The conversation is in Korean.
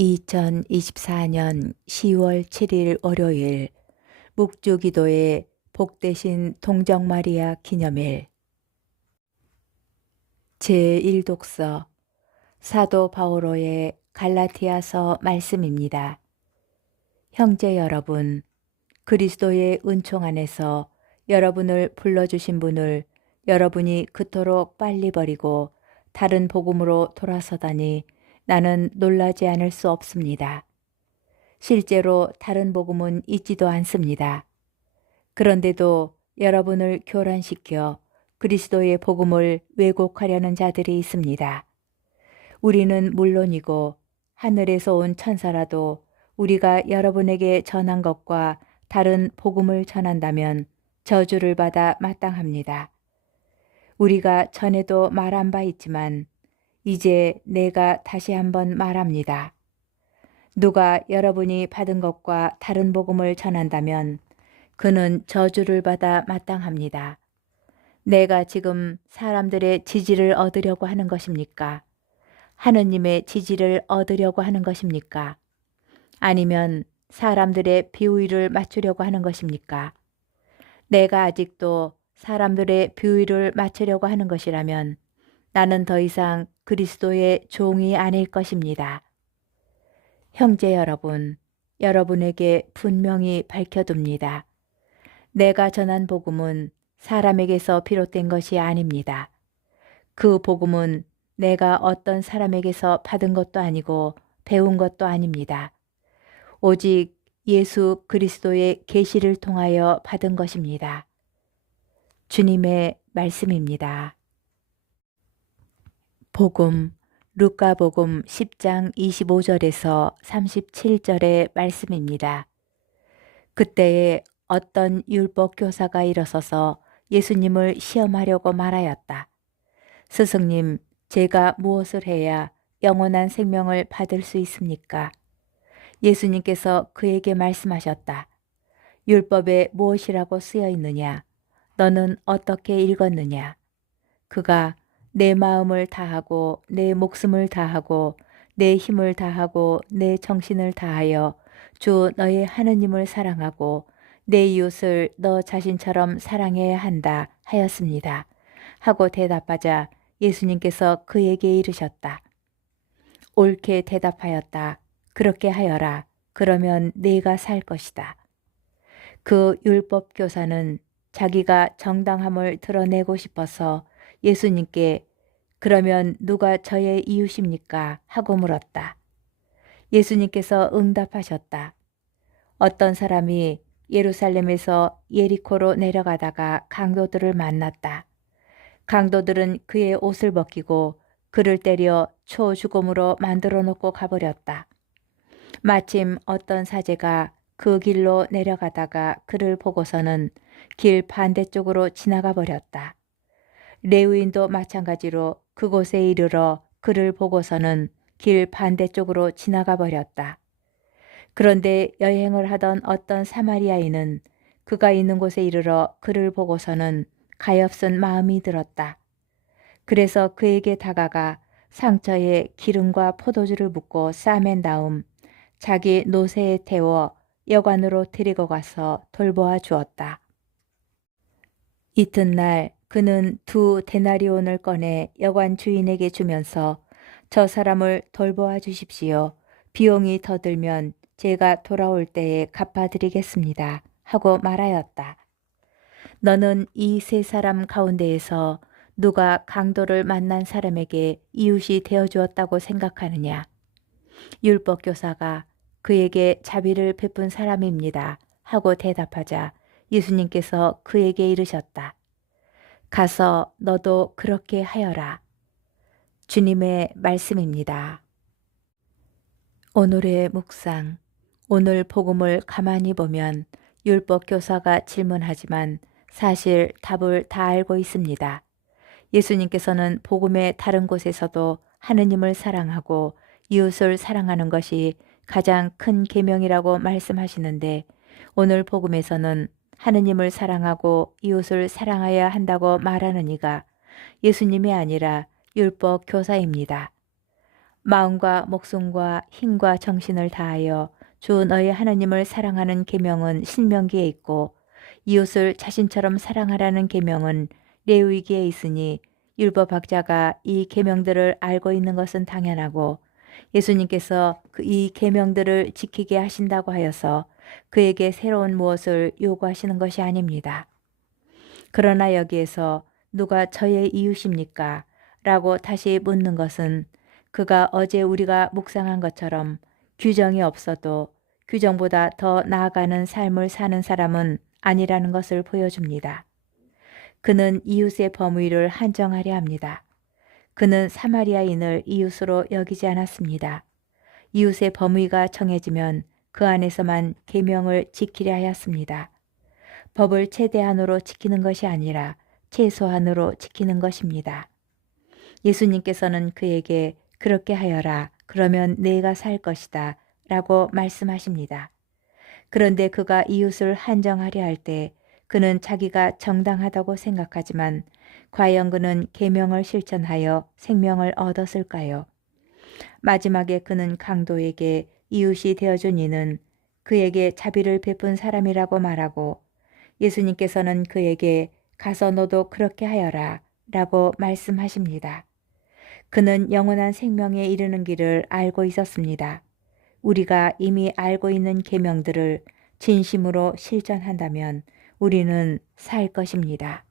2024년 10월 7일 월요일 묵주기도의 복되신 동정마리아 기념일 제1독서 사도 바오로의 갈라티아서 말씀입니다. 형제 여러분, 그리스도의 은총 안에서 여러분을 불러주신 분을 여러분이 그토록 빨리 버리고 다른 복음으로 돌아서다니 나는 놀라지 않을 수 없습니다. 실제로 다른 복음은 있지도 않습니다. 그런데도 여러분을 교란시켜 그리스도의 복음을 왜곡하려는 자들이 있습니다. 우리는 물론이고 하늘에서 온 천사라도 우리가 여러분에게 전한 것과 다른 복음을 전한다면 저주를 받아 마땅합니다. 우리가 전에도 말한 바 있지만 이제 내가 다시 한번 말합니다. 누가 여러분이 받은 것과 다른 복음을 전한다면 그는 저주를 받아 마땅합니다. 내가 지금 사람들의 지지를 얻으려고 하는 것입니까? 하느님의 지지를 얻으려고 하는 것입니까? 아니면 사람들의 비위를 맞추려고 하는 것입니까? 내가 아직도 사람들의 비위를 맞추려고 하는 것이라면 나는 더 이상 그리스도의 종이 아닐 것입니다. 형제 여러분, 여러분에게 분명히 밝혀둡니다. 내가 전한 복음은 사람에게서 비롯된 것이 아닙니다. 그 복음은 내가 어떤 사람에게서 받은 것도 아니고 배운 것도 아닙니다. 오직 예수 그리스도의 계시를 통하여 받은 것입니다. 주님의 말씀입니다. 복음 루카복음 10장 25절에서 37절의 말씀입니다. 그때에 어떤 율법 교사가 일어서서 예수님을 시험하려고 말하였다. 스승님, 제가 무엇을 해야 영원한 생명을 받을 수 있습니까? 예수님께서 그에게 말씀하셨다. 율법에 무엇이라고 쓰여 있느냐? 너는 어떻게 읽었느냐? 그가 내 마음을 다하고 내 목숨을 다하고 내 힘을 다하고 내 정신을 다하여 주 너의 하느님을 사랑하고 내 이웃을 너 자신처럼 사랑해야 한다 하였습니다. 하고 대답하자 예수님께서 그에게 이르셨다. 옳게 대답하였다. 그렇게 하여라. 그러면 네가 살 것이다. 그 율법 교사는 자기가 정당함을 드러내고 싶어서 예수님께 그러면 누가 저의 이웃입니까? 하고 물었다. 예수님께서 응답하셨다. 어떤 사람이 예루살렘에서 예리코로 내려가다가 강도들을 만났다. 강도들은 그의 옷을 벗기고 그를 때려 초 죽음으로 만들어 놓고 가버렸다. 마침 어떤 사제가 그 길로 내려가다가 그를 보고서는 길 반대쪽으로 지나가 버렸다. 레위인도 마찬가지로 그곳에 이르러 그를 보고서는 길 반대쪽으로 지나가 버렸다. 그런데 여행을 하던 어떤 사마리아인은 그가 있는 곳에 이르러 그를 보고서는 가엾은 마음이 들었다. 그래서 그에게 다가가 상처에 기름과 포도주를 붓고 싸맨 다음 자기 노새에 태워 여관으로 데리고 가서 돌보아 주었다. 이튿날 그는 2데나리온을 꺼내 여관 주인에게 주면서 저 사람을 돌보아 주십시오. 비용이 더 들면 제가 돌아올 때에 갚아드리겠습니다. 하고 말하였다. 너는 이 3사람 가운데에서 누가 강도를 만난 사람에게 이웃이 되어주었다고 생각하느냐? 율법교사가 그에게 자비를 베푼 사람입니다. 하고 대답하자 예수님께서 그에게 이르셨다. 가서 너도 그렇게 하여라. 주님의 말씀입니다. 오늘의 묵상. 오늘 복음을 가만히 보면 율법교사가 질문하지만 사실 답을 다 알고 있습니다. 예수님께서는 복음의 다른 곳에서도 하느님을 사랑하고 이웃을 사랑하는 것이 가장 큰 계명이라고 말씀하시는데 오늘 복음에서는 하느님을 사랑하고 이웃을 사랑해야 한다고 말하는 이가 예수님이 아니라 율법 교사입니다. 마음과 목숨과 힘과 정신을 다하여 주 너희 하나님을 사랑하는 계명은 신명기에 있고 이웃을 자신처럼 사랑하라는 계명은 레위기에 있으니 율법학자가 이 계명들을 알고 있는 것은 당연하고 예수님께서 이 계명들을 지키게 하신다고 하여서 그에게 새로운 무엇을 요구하시는 것이 아닙니다. 그러나 여기에서 누가 저의 이웃입니까? 라고 다시 묻는 것은 그가 어제 우리가 묵상한 것처럼 규정이 없어도 규정보다 더 나아가는 삶을 사는 사람은 아니라는 것을 보여줍니다. 그는 이웃의 범위를 한정하려 합니다. 그는 사마리아인을 이웃으로 여기지 않았습니다. 이웃의 범위가 정해지면 그 안에서만 계명을 지키려 하였습니다. 법을 최대한으로 지키는 것이 아니라 최소한으로 지키는 것입니다. 예수님께서는 그에게 그렇게 하여라. 그러면 내가 살 것이다. 라고 말씀하십니다. 그런데 그가 이웃을 한정하려 할 때 그는 자기가 정당하다고 생각하지만 과연 그는 계명을 실천하여 생명을 얻었을까요? 마지막에 그는 강도에게 이웃이 되어준 이는 그에게 자비를 베푼 사람이라고 말하고 예수님께서는 그에게 가서 너도 그렇게 하여라 라고 말씀하십니다. 그는 영원한 생명에 이르는 길을 알고 있었습니다. 우리가 이미 알고 있는 계명들을 진심으로 실천한다면 우리는 살 것입니다.